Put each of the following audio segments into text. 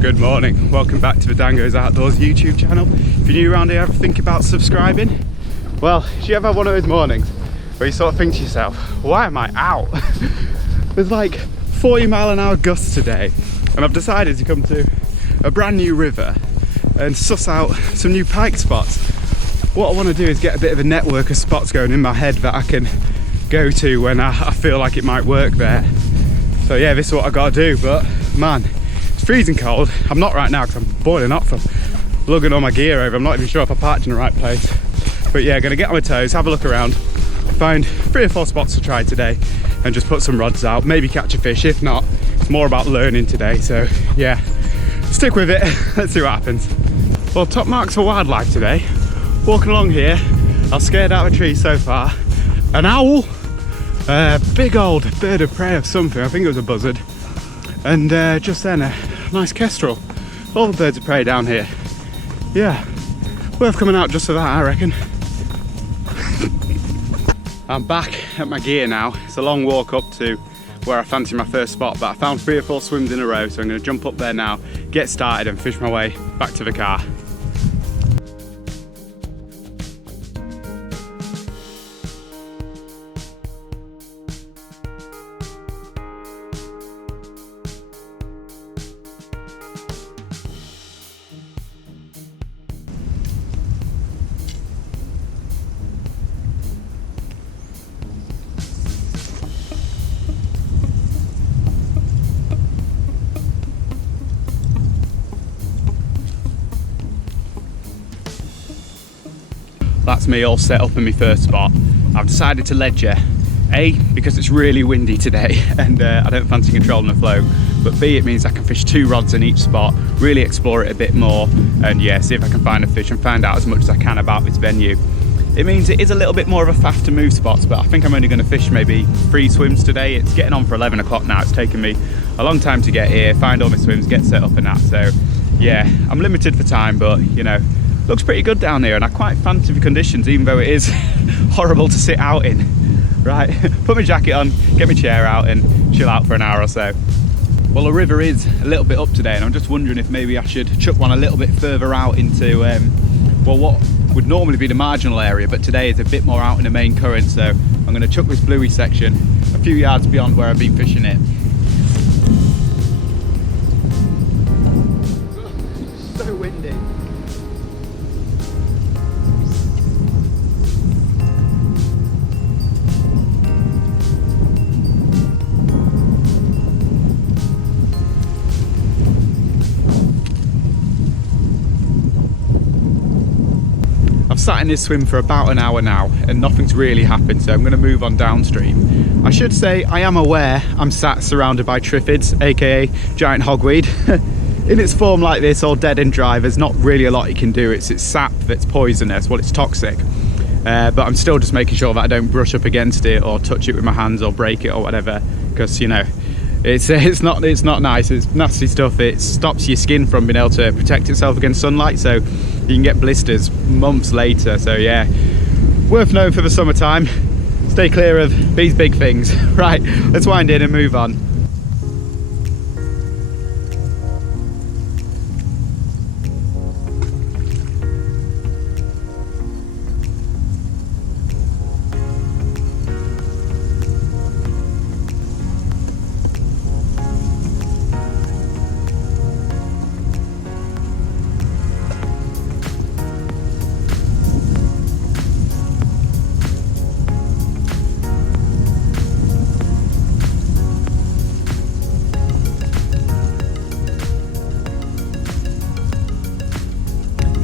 Good morning, welcome back to the DanGoesOutdoors YouTube channel. If you're new around here, ever think about subscribing? Well, do you ever have one of those mornings where you sort of think to yourself, why am I out? There's like 40-mile-an-hour gusts today, and I've decided to come to a brand new river and suss out some new pike spots. What I want to do is get a bit of a network of spots going in my head that I can go to when I feel like it might work there. So yeah, this is what I gotta do, but man, it's freezing cold. I'm not right now because I'm boiling up from lugging all my gear over. I'm not even sure if I parked in the right place. But yeah, gonna get on my toes, have a look around, find 3 or 4 spots to try today and just put some rods out, maybe catch a fish. If not, it's more about learning today. So yeah, stick with it. Let's see what happens. Well, top marks for wildlife today. Walking along here, I was scared out of a tree so far. An owl, a big old bird of prey of something, I think it was a buzzard, and just then a nice kestrel. All the birds of prey down here. Yeah, worth coming out just for that, I reckon. I'm back at my gear now. It's a long walk up to where I fancy my first spot, but I found 3 or 4 swims in a row, so I'm going to jump up there now, get started and fish my way back to the car. That's me all set up in my first spot. I've decided to ledger, A, because it's really windy today and I don't fancy controlling the flow, but B, it means I can fish 2 rods in each spot, really explore it a bit more, and yeah, see if I can find a fish and find out as much as I can about this venue. It means it is a little bit more of a faff to move spots, but I think I'm only going to fish maybe 3 swims today. It's getting on for 11 o'clock now. It's taken me a long time to get here, find all my swims, get set up and that, so yeah, I'm limited for time, but you know, looks pretty good down here and I quite fancy the conditions, even though it is horrible to sit out in. Right, put my jacket on, get my chair out and chill out for an hour or so. Well, the river is a little bit up today and I'm just wondering if maybe I should chuck one a little bit further out into, well, what would normally be the marginal area, but today is a bit more out in the main current, so I'm going to chuck this bluey section a few yards beyond where I've been fishing it. So windy. Sat in this swim for about an hour now and nothing's really happened, so I'm going to move on downstream. I should say I am aware I'm sat surrounded by triffids, aka giant hogweed. In its form like this, all dead and dry, there's not really a lot you can do. It's sap that's poisonous, well, it's toxic, but I'm still just making sure that I don't brush up against it or touch it with my hands or break it or whatever, because you know, it's not nice. It's nasty stuff. It stops your skin from being able to protect itself against sunlight, so you can get blisters months later. So yeah, worth knowing for the summertime. Stay clear of these big things. Right, let's wind in and move on.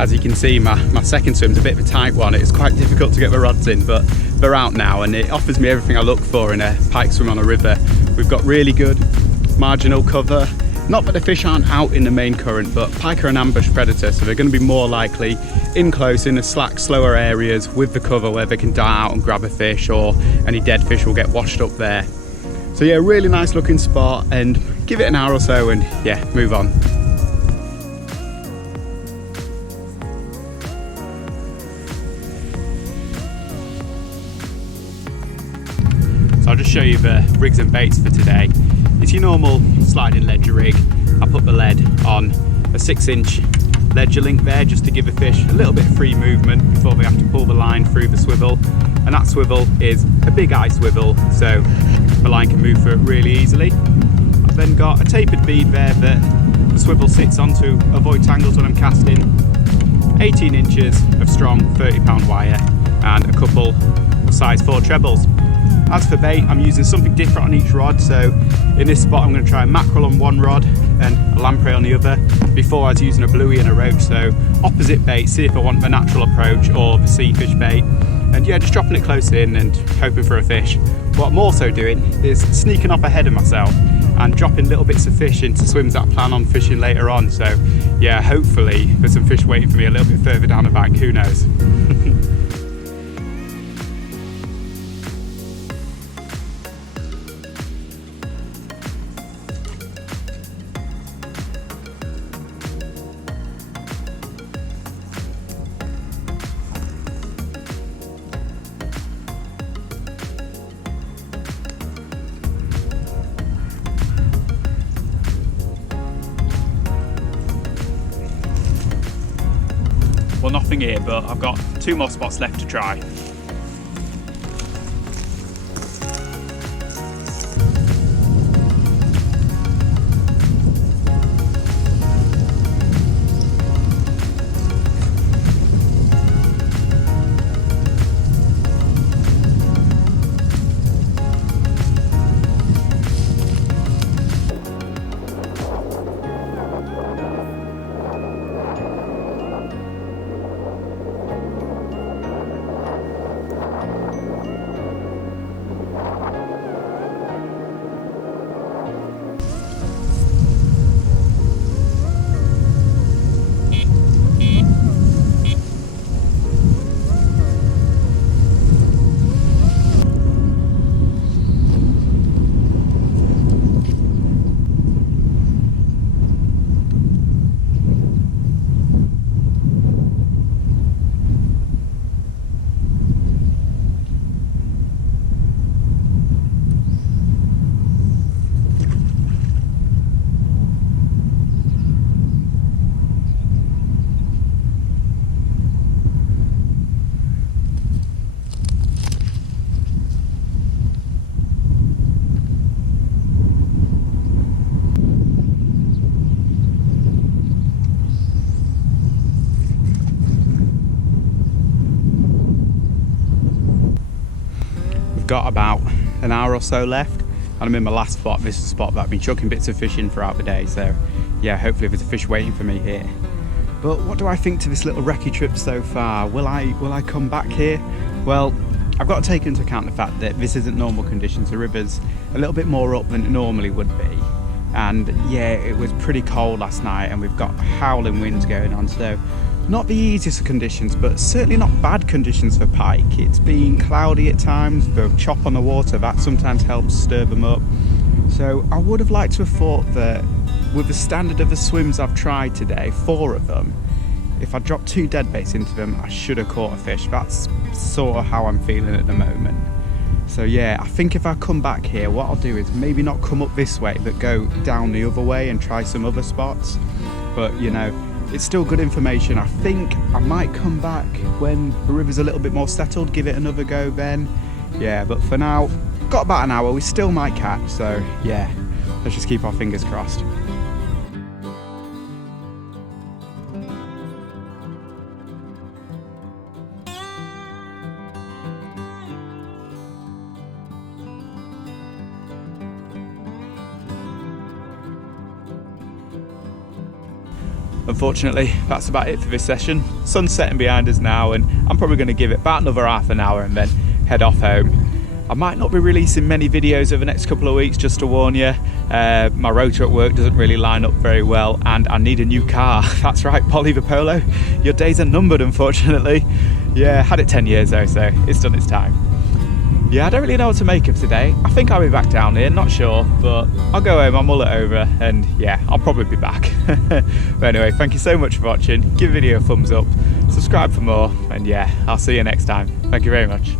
As you can see, my second swim's a bit of a tight one. It's quite difficult to get the rods in, but they're out now and it offers me everything I look for in a pike swim on a river. We've got really good marginal cover. Not that the fish aren't out in the main current, but pike are an ambush predator, so they're going to be more likely in close, in the slack, slower areas with the cover where they can dart out and grab a fish, or any dead fish will get washed up there. So yeah, really nice looking spot, and give it an hour or so and yeah, move on. So I'll just show you the rigs and baits for today. It's your normal sliding ledger rig. I put the lead on 6-inch ledger link there just to give the fish a little bit of free movement before they have to pull the line through the swivel. And that swivel is a big eye swivel, so the line can move through it really easily. I've then got a tapered bead there that the swivel sits on to avoid tangles when I'm casting. 18 inches of strong 30-pound wire and a couple of size 4 trebles. As for bait, I'm using something different on each rod, so in this spot I'm going to try a mackerel on one rod and a lamprey on the other. Before I was using a bluey and a roach, so opposite bait, see if I want the natural approach or the sea fish bait. And yeah, just dropping it close in and hoping for a fish. What I'm also doing is sneaking up ahead of myself and dropping little bits of fish into swims that I plan on fishing later on. So yeah, hopefully there's some fish waiting for me a little bit further down the bank, who knows. Well, nothing here, but I've got 2 more spots left to try. Got about an hour or so left and I'm in my last spot. This is a spot that I've been chucking bits of fish in throughout the day, so yeah, hopefully there's a fish waiting for me here. But what do I think to this little recce trip so far? Will I come back here? Well, I've got to take into account the fact that this isn't normal conditions. The river's a little bit more up than it normally would be, and yeah, it was pretty cold last night and we've got howling winds going on, so not the easiest of conditions, but certainly not bad conditions for pike. It's been cloudy at times, the chop on the water, that sometimes helps stir them up. So I would have liked to have thought that with the standard of the swims I've tried today, 4 of them, if I dropped 2 dead baits into them, I should have caught a fish. That's sort of how I'm feeling at the moment. So yeah, I think if I come back here, what I'll do is maybe not come up this way, but go down the other way and try some other spots. But you know, it's still good information. I think I might come back when the river's a little bit more settled, give it another go then. Yeah, but for now, got about an hour, we still might catch, so yeah, let's just keep our fingers crossed. Unfortunately, that's about it for this session. Sun's setting behind us now and I'm probably going to give it about another half an hour and then head off home. I might not be releasing many videos over the next couple of weeks, just to warn you. My rotor at work doesn't really line up very well and I need a new car. That's right, Polly the Polo, your days are numbered unfortunately. Yeah, had it 10 years though, so it's done its time. Yeah, I don't really know what to make of today. I think I'll be back down here, not sure, but I'll go home, I'll mull it over, and yeah, I'll probably be back. But anyway, thank you so much for watching. Give the video a thumbs up, subscribe for more, and yeah, I'll see you next time. Thank you very much.